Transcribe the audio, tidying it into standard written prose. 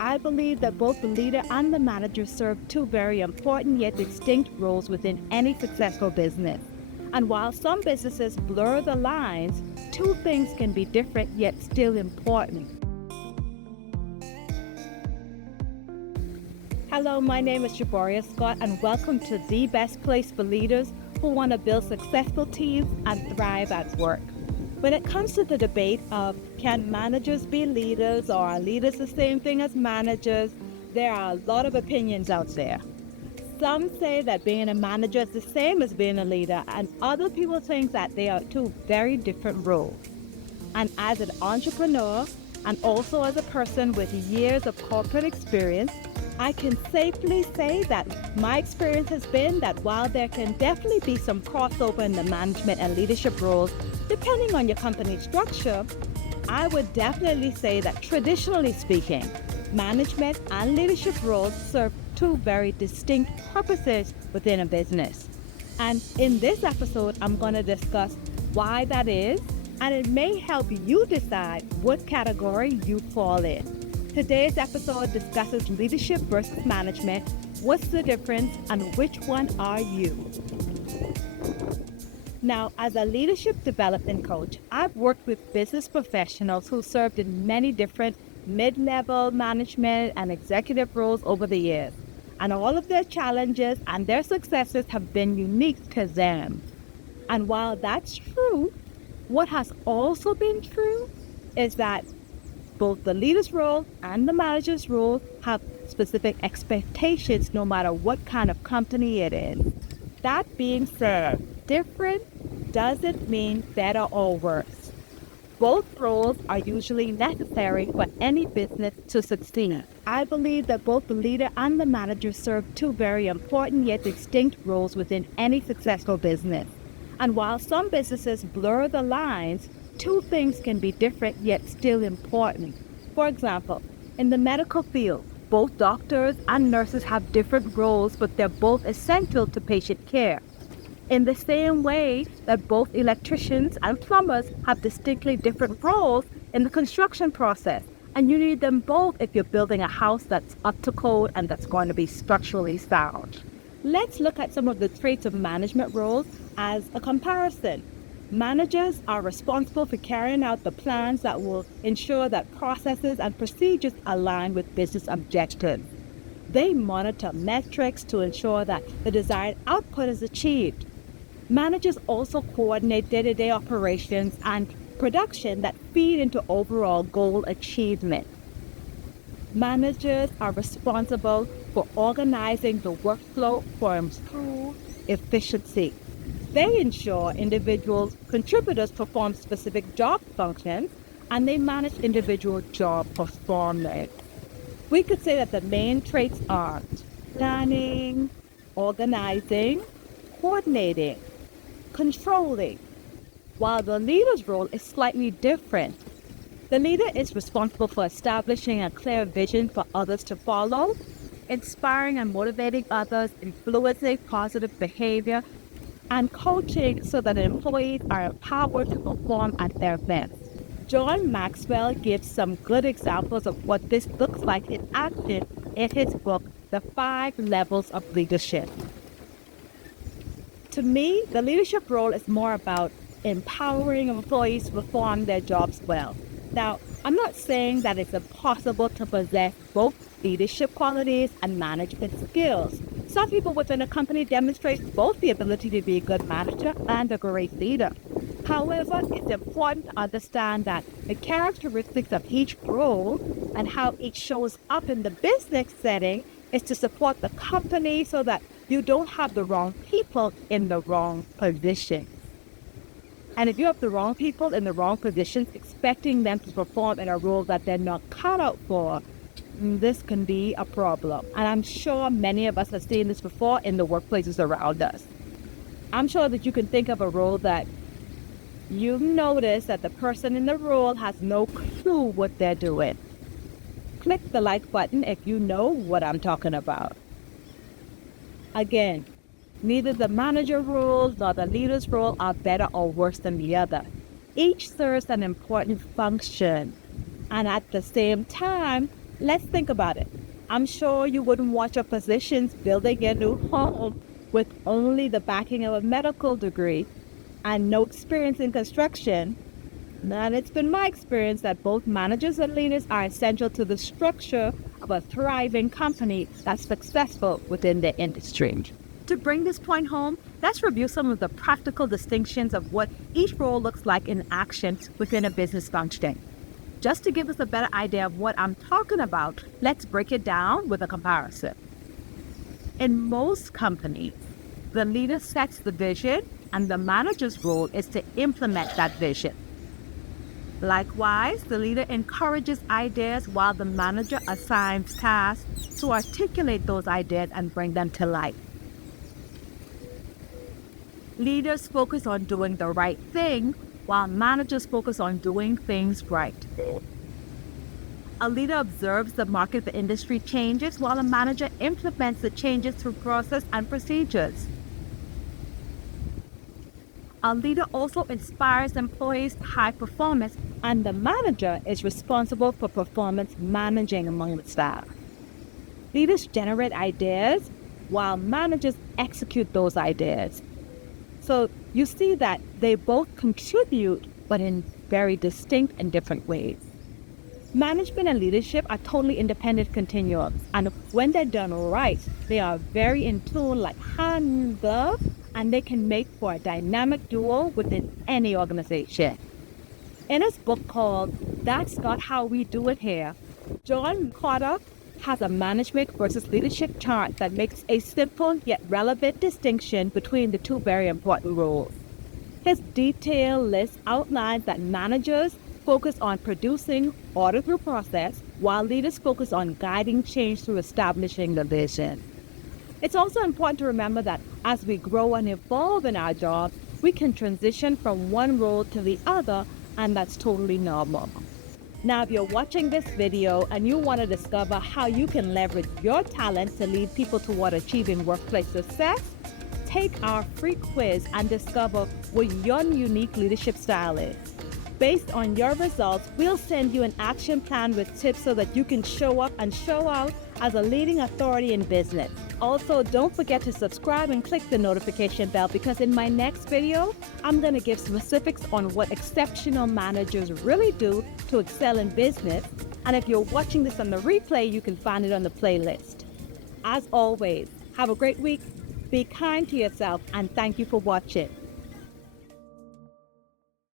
I believe that both the leader and the manager serve two very important yet distinct roles within any successful business. And while some businesses blur the lines, two things can be different yet still important. Hello, my name is Jaboria Scott, and welcome to the best place for leaders who want to build successful teams and thrive at work. When it comes to the debate of can managers be leaders or are leaders the same thing as managers, there are a lot of opinions out there. Some say that being a manager is the same as being a leader, and other people think that they are two very different roles. And as an entrepreneur, and also as a person with years of corporate experience, I can safely say that my experience has been that while there can definitely be some crossover in the management and leadership roles, depending on your company structure, I would definitely say that traditionally speaking, management and leadership roles serve two very distinct purposes within a business. And in this episode, I'm going to discuss why that is, and it may help you decide what category you fall in. Today's episode discusses leadership versus management. What's the difference and which one are you? Now, as a leadership development coach, I've worked with business professionals who served in many different mid-level management and executive roles over the years. And all of their challenges and their successes have been unique to them. And while that's true, what has also been true is that both the leader's role and the manager's role have specific expectations no matter what kind of company it is. That being said, different doesn't mean better or worse. Both roles are usually necessary for any business to succeed. I believe that both the leader and the manager serve two very important yet distinct roles within any successful business. And while some businesses blur the lines, two things can be different yet still important. For example, in the medical field, both doctors and nurses have different roles, but they're both essential to patient care. In the same way that both electricians and plumbers have distinctly different roles in the construction process, and you need them both if you're building a house that's up to code and that's going to be structurally sound. Let's look at some of the traits of management roles as a comparison. Managers are responsible for carrying out the plans that will ensure that processes and procedures align with business objectives. They monitor metrics to ensure that the desired output is achieved. Managers also coordinate day-to-day operations and production that feed into overall goal achievement. Managers are responsible for organizing the workflow for improved efficiency. They ensure individual contributors perform specific job functions, and they manage individual job performance. We could say that the main traits are planning, organizing, coordinating, controlling, while the leader's role is slightly different. The leader is responsible for establishing a clear vision for others to follow, inspiring and motivating others, influencing positive behavior, and coaching so that employees are empowered to perform at their best. John Maxwell gives some good examples of what this looks like in action in his book, The 5 Levels of Leadership. To me, the leadership role is more about empowering employees to perform their jobs well. Now, I'm not saying that it's impossible to possess both leadership qualities and management skills. Some people within a company demonstrate both the ability to be a good manager and a great leader. However, it's important to understand that the characteristics of each role and how each shows up in the business setting is to support the company so that you don't have the wrong people in the wrong position. And if you have the wrong people in the wrong positions, expecting them to perform in a role that they're not cut out for, this can be a problem. And I'm sure many of us have seen this before in the workplaces around us. I'm sure that you can think of a role that you've noticed that the person in the role has no clue what they're doing. Click the like button if you know what I'm talking about. Again, neither the manager role nor the leader's role are better or worse than the other. Each serves an important function, and at the same time, Let's think about it. I'm sure you wouldn't want your physicians building a new home with only the backing of a medical degree and no experience in construction. And it's been my experience that both managers and leaders are essential to the structure of a thriving company that's successful within their industry. To bring this point home, let's review some of the practical distinctions of what each role looks like in action within a business function. Just to give us a better idea of what I'm talking about, let's break it down with a comparison. In most companies, the leader sets the vision and the manager's role is to implement that vision. Likewise, the leader encourages ideas while the manager assigns tasks to articulate those ideas and bring them to life. Leaders focus on doing the right thing, while managers focus on doing things right. A leader observes the market, the industry changes, while a manager implements the changes through process and procedures. A leader also inspires employees to high performance, and the manager is responsible for performance managing among the staff. Leaders generate ideas, while managers execute those ideas. So you see that they both contribute, but in very distinct and different ways. Management and leadership are totally independent continuums, and when they're done right, they are very in tune, like hand in glove, and they can make for a dynamic duo within any organization. In his book called That's Not How We Do It Here, John Kotter has a management versus leadership chart that makes a simple yet relevant distinction between the two very important roles. His detailed list outlines that managers focus on producing order through process, while leaders focus on guiding change through establishing the vision. It's also important to remember that as we grow and evolve in our job, we can transition from one role to the other, and that's totally normal. Now, if you're watching this video and you want to discover how you can leverage your talents to lead people toward achieving workplace success, take our free quiz and discover what your unique leadership style is. Based on your results, we'll send you an action plan with tips so that you can show up and show out as a leading authority in business. Also, don't forget to subscribe and click the notification bell, because in my next video, I'm going to give specifics on what exceptional managers really do to excel in business. And if you're watching this on the replay, you can find it on the playlist. As always, have a great week, be kind to yourself, and thank you for watching.